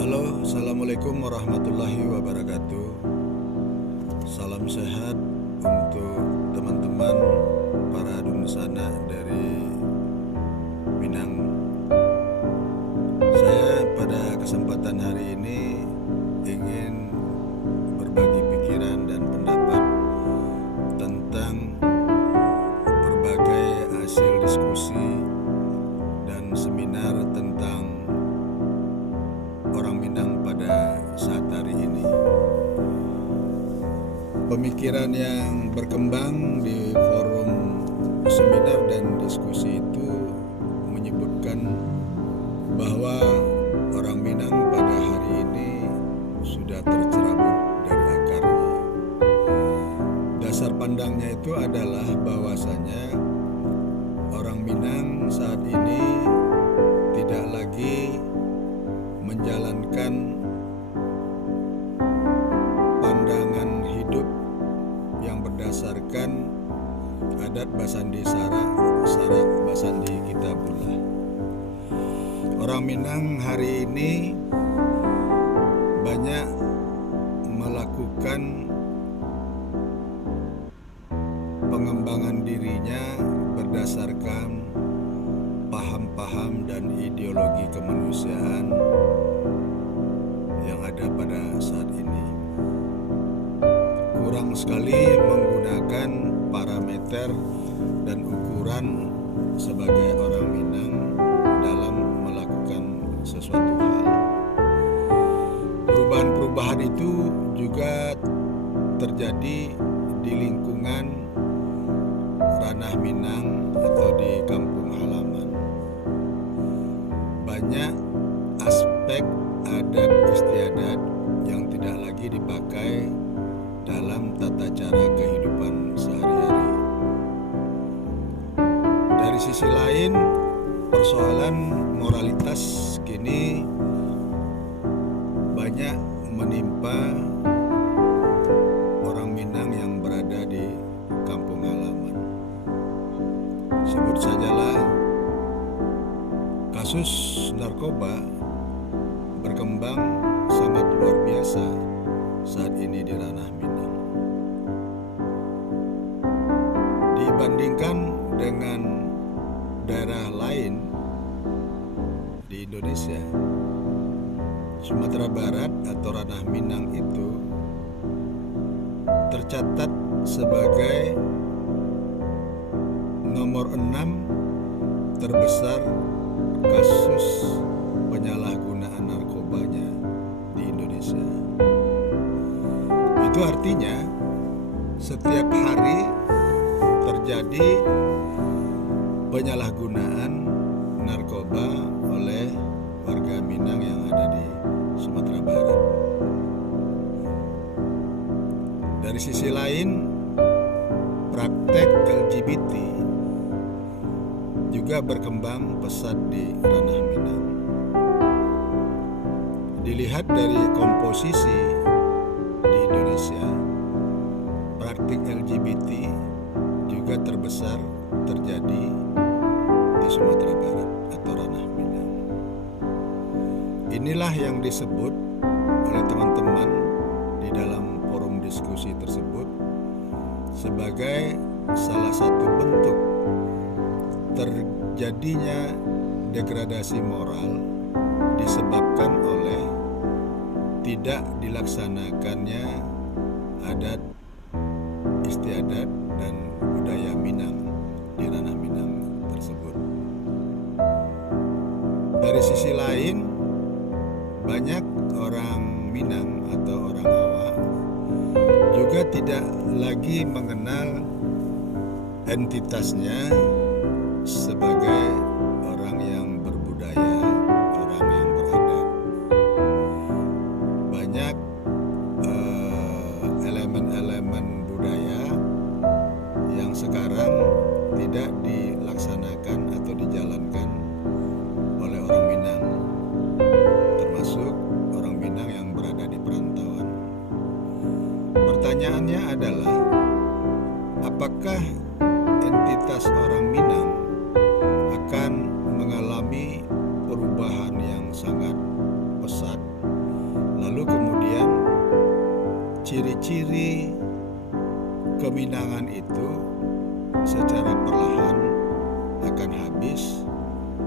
Halo, Assalamualaikum warahmatullahi wabarakatuh. Salam sehat untuk teman-teman para dunsana dari Minang. Saya pada kesempatan hari ini ingin berbagi pikiran dan pendapat tentang berbagai hasil diskusi dan seminar tentang orang Minang pada saat hari ini. Pemikiran yang berkembang di forum seminar dan diskusi itu menyebutkan bahwa orang Minang pada hari ini sudah tercerabut dari akarnya. Dasar pandangnya itu adalah bahwasanya orang Minang saat ini tidak lagi menjalankan pandangan hidup yang berdasarkan adat Basandi Sara Basandi Kitabullah. Orang Minang hari ini banyak melakukan pengembangan dirinya berdasarkan paham-paham dan ideologi kemanusiaan yang ada pada saat ini. Kurang sekali menggunakan parameter dan ukuran sebagai orang Minang dalam melakukan sesuatu hal. Perubahan-perubahan itu juga terjadi di lingkungan ranah Minang atau di kampung halaman. Banyak aspek adat istiadat yang tidak lagi dipakai dalam tata cara kehidupan sehari-hari. Dari sisi lain, persoalan moralitas kini banyak menimpa orang Minang yang berada di kampung halaman. Sebut sajalah kasus narkoba berkembang sangat luar biasa saat ini di ranah Minang. Dibandingkan dengan daerah lain di Indonesia, Sumatera Barat atau ranah Minang itu tercatat sebagai nomor 6 terbesar kasus penyalahgunaan narkobanya di Indonesia. Itu artinya setiap hari terjadi penyalahgunaan narkoba oleh warga Minang yang ada di Sumatera Barat. Dari sisi lain, praktek LGBT juga berkembang pesat di ranah Minang. Dilihat dari komposisi di Indonesia, praktik LGBT juga terbesar terjadi di Sumatera Barat atau ranah Minang. Inilah yang disebut oleh teman-teman di dalam forum diskusi tersebut sebagai salah satu bentuk terjadinya degradasi moral disebabkan oleh tidak dilaksanakannya adat istiadat dan budaya Minang di ranah Minang tersebut. Dari sisi lain, banyak orang Minang atau orang awam juga tidak lagi mengenal entitasnya sebagai orang yang berbudaya, orang yang beradab. Banyak elemen-elemen budaya yang sekarang tidak dilaksanakan atau dijalankan oleh orang Minang, termasuk orang Minang yang berada di perantauan. Pertanyaannya adalah, apakah entitas orang Minang akan mengalami perubahan yang sangat pesat ciri-ciri keminangan itu secara perlahan akan habis,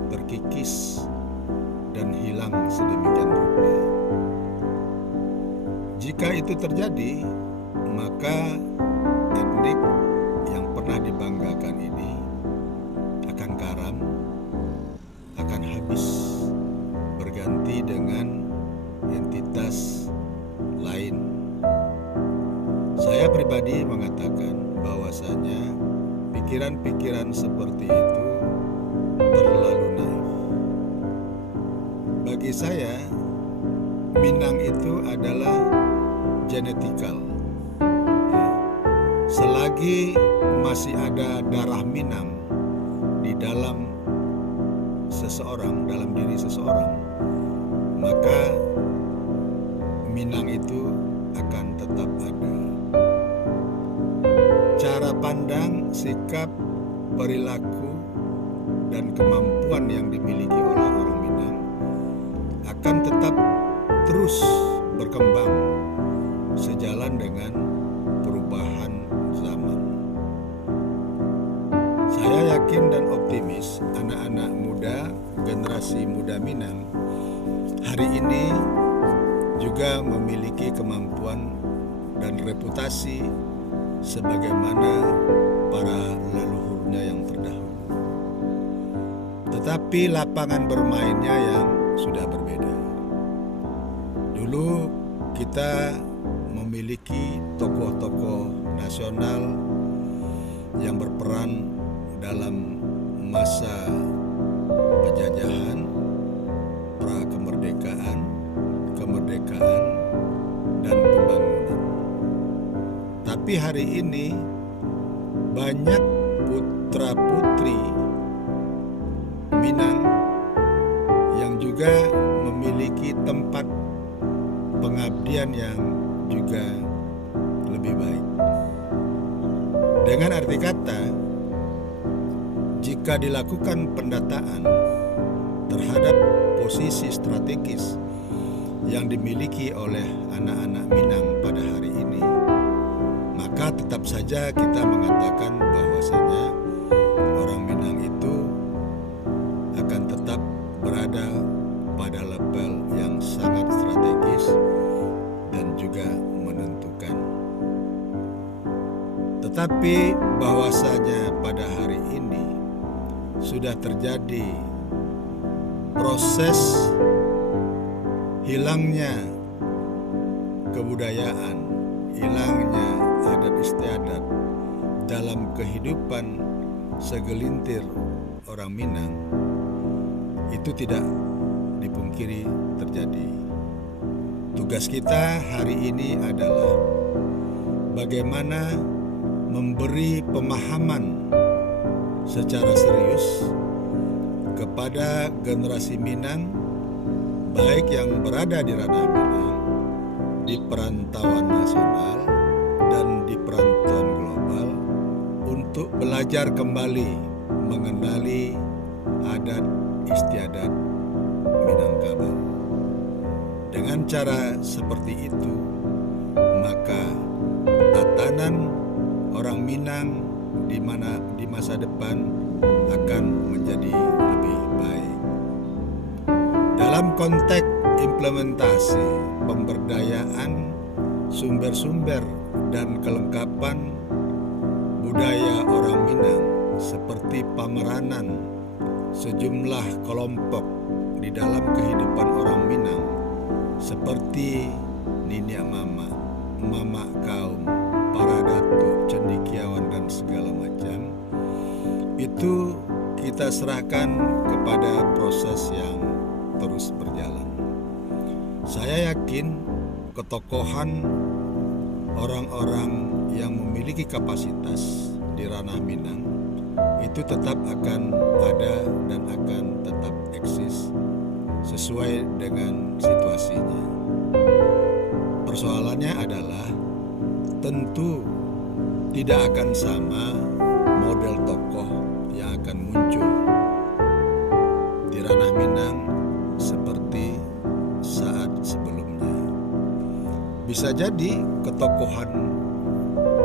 terkikis, dan hilang sedemikian rupa. Jika itu terjadi, maka etnik yang pernah dibanggakan ini akan karam, akan habis, berganti dengan entitas lain. Saya pribadi mengatakan bahwasanya pikiran-pikiran seperti itu terlalu naif. Bagi saya, Minang itu adalah genetikal. Selagi masih ada darah Minang di dalam seseorang, dalam diri seseorang, maka Minang itu akan tetap ada. Cara pandang, sikap, perilaku, dan kemampuan yang dimiliki oleh orang Minang akan tetap terus berkembang sejalan dengan perubahan zaman. Saya yakin dan optimis anak-anak muda, generasi muda Minang hari ini juga memiliki kemampuan dan reputasi sebagaimana para leluhurnya yang terdahulu. Tetapi lapangan bermainnya yang sudah berbeda. Dulu kita memiliki tokoh-tokoh nasional yang berperan dalam masa penjajahan, pra-kemerdekaan, kemerdekaan, dan pembangunan. Tapi hari ini banyak putra-putri Minang yang juga memiliki tempat pengabdian yang juga lebih baik. Dengan arti kata, jika dilakukan pendataan terhadap posisi strategis yang dimiliki oleh anak-anak Minang pada hari ini, maka tetap saja kita mengatakan bahwasanya orang Minang itu akan tetap berada pada level yang sangat strategis dan juga menentukan. Tetapi bahwasanya pada hari ini sudah terjadi proses hilangnya kebudayaan, hilangnya adat istiadat dalam kehidupan segelintir orang Minang, itu tidak dipungkiri terjadi. Tugas kita hari ini adalah bagaimana memberi pemahaman secara serius kepada generasi Minang, baik yang berada di ranah Minang, di perantauan nasional dan di perantauan global, untuk belajar kembali mengenali adat istiadat Minangkabau. Dengan cara seperti itu, maka tatanan orang Minang di masa depan akan menjadi lebih baik. Dalam konteks implementasi pemberdayaan sumber-sumber dan kelengkapan budaya orang Minang seperti pameranan sejumlah kelompok di dalam kehidupan orang Minang seperti Niniak Mama, Mama Kaum, para datuk, cendekiawan, dan segala macam, itu kita serahkan kepada proses yang terus berjalan. Saya yakin ketokohan orang-orang yang memiliki kapasitas di ranah Minang itu tetap akan ada dan akan tetap eksis sesuai dengan situasinya. Persoalannya adalah tentu tidak akan sama model tokoh yang akan muncul di ranah Minang seperti saat sebelumnya. bisa jadi ketokohan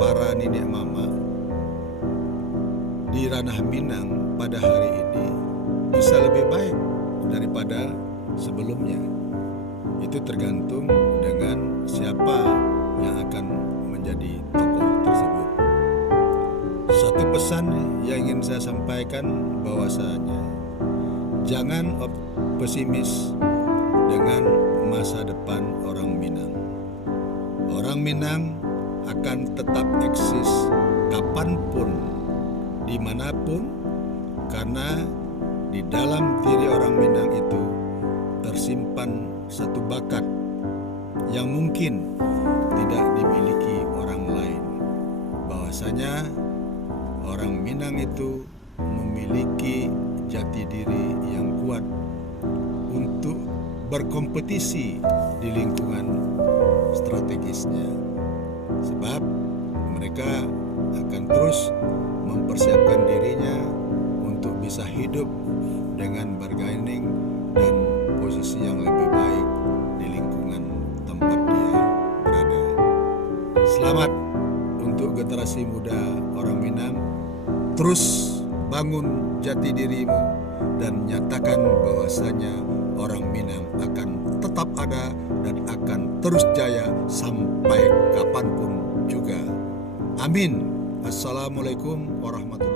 para nenek mama di ranah Minang pada hari ini bisa lebih baik daripada sebelumnya. Itu tergantung dengan siapa yang akan menjadi tokoh tersebut. Satu pesan yang ingin saya sampaikan bahwasanya jangan pesimis dengan masa depan orang Minang. Orang Minang akan tetap eksis kapanpun, dimanapun, karena di dalam diri orang Minang itu tersimpan satu bakat yang mungkin tidak dimiliki orang lain. Bahwasanya orang Minang itu memiliki jati diri yang kuat untuk berkompetisi di lingkungan strategisnya, sebab mereka akan terus mempersiapkan dirinya untuk bisa hidup dengan bargaining dan posisi yang lebih baik di lingkungan tempat dia berada. Selamat untuk generasi muda orang Minang, terus bangun jati dirimu dan nyatakan bahwasanya orang Minang akan tetap ada dan akan terus jaya sampai kapanpun juga. Amin. Assalamualaikum warahmatullahi wabarakatuh.